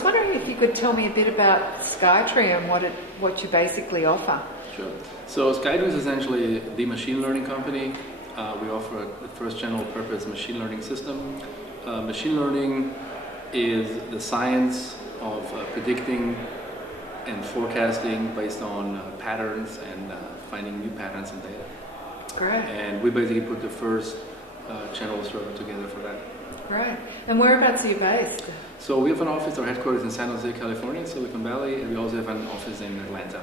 was wondering if you could tell me a bit about Skytree and what you basically offer. Sure. So Skytree is essentially the machine learning company. We offer the first general purpose machine learning system. Machine learning is the science of predicting and forecasting based on patterns and finding new patterns in data. Great. And we basically put the first general server together for that. Great. And whereabouts are you based? So we have an office, our headquarters in San Jose, California, Silicon Valley, and we also have an office in Atlanta.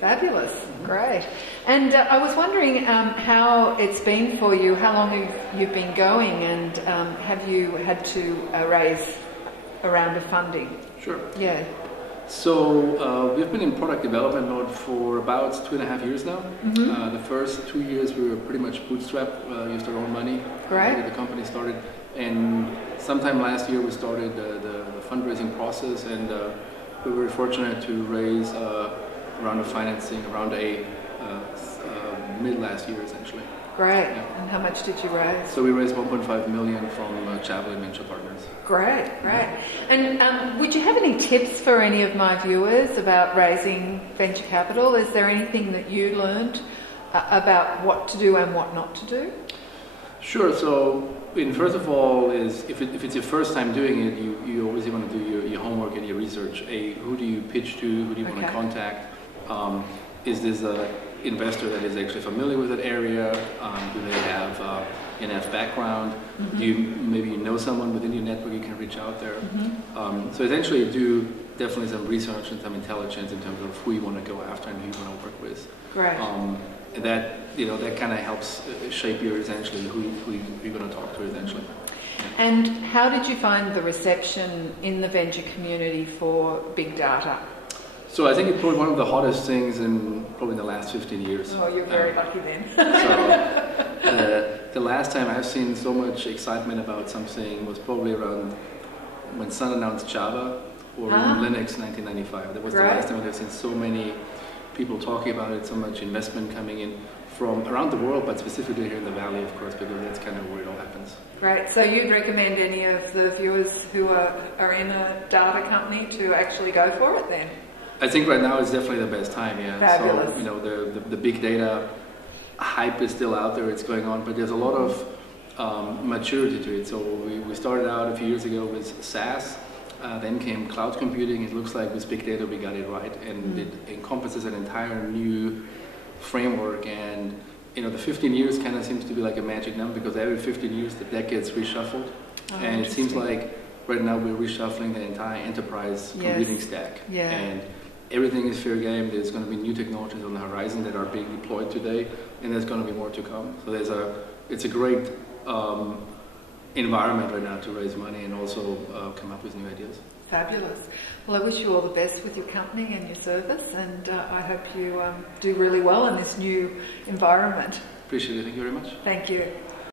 Fabulous. Great. And I was wondering how it's been for you, how long you've been going, and have you had to raise a round of funding? Sure. Yeah. So we've been in product development mode for about 2.5 years now. Mm-hmm. The first 2 years we were pretty much bootstrapped, used our own money. Great. The company started, and sometime last year we started the fundraising process, and we were fortunate to raise a round of financing, around mid last year essentially. Great. Yeah. And how much did you raise? So we raised 1.5 million from Javelin Venture Partners. Great, great. And would you have any tips for any of my viewers about raising venture capital? Is there anything that you learned about what to do and what not to do? Sure. So, first of all, is if it's your first time doing it, you always want to do your homework and your research. Who do you pitch to? Who do you want to contact? Is this an investor that is actually familiar with that area? Do they have enough background? Mm-hmm. Do you maybe know someone within your network you can reach out there? Mm-hmm. So essentially, do definitely some research and some intelligence in terms of who you want to go after and who you want to work with. Great. That kind of helps shape your essentially who you're going to talk to essentially. And how did you find the reception in the venture community for big data? So I think it's probably one of the hottest things in probably the last 15 years. Oh, you're very lucky then. So the last time I've seen so much excitement about something was probably around when Sun announced Java or Linux 1995. That was the last time I've seen so many people talking about it, so much investment coming in from around the world, but specifically here in the Valley, of course, because that's kind of where it all happens. Great. So you'd recommend any of the viewers who are in a data company to actually go for it then? I think right now is definitely the best time, yeah. Fabulous. So, the big data hype is still out there, it's going on, but there's a lot of maturity to it. So we started out a few years ago with SaaS, then came cloud computing. It looks like with big data we got it right, and it encompasses an entire new framework. And the 15 years kind of seems to be like a magic number, because every 15 years the deck gets reshuffled, and it seems like right now we're reshuffling the entire enterprise computing stack. Yeah. And everything is fair game. There's going to be new technologies on the horizon that are being deployed today, and there's going to be more to come. So it's a great environment right now to raise money and also come up with new ideas. Fabulous. Well, I wish you all the best with your company and your service, and I hope you do really well in this new environment. Appreciate it. Thank you very much. Thank you.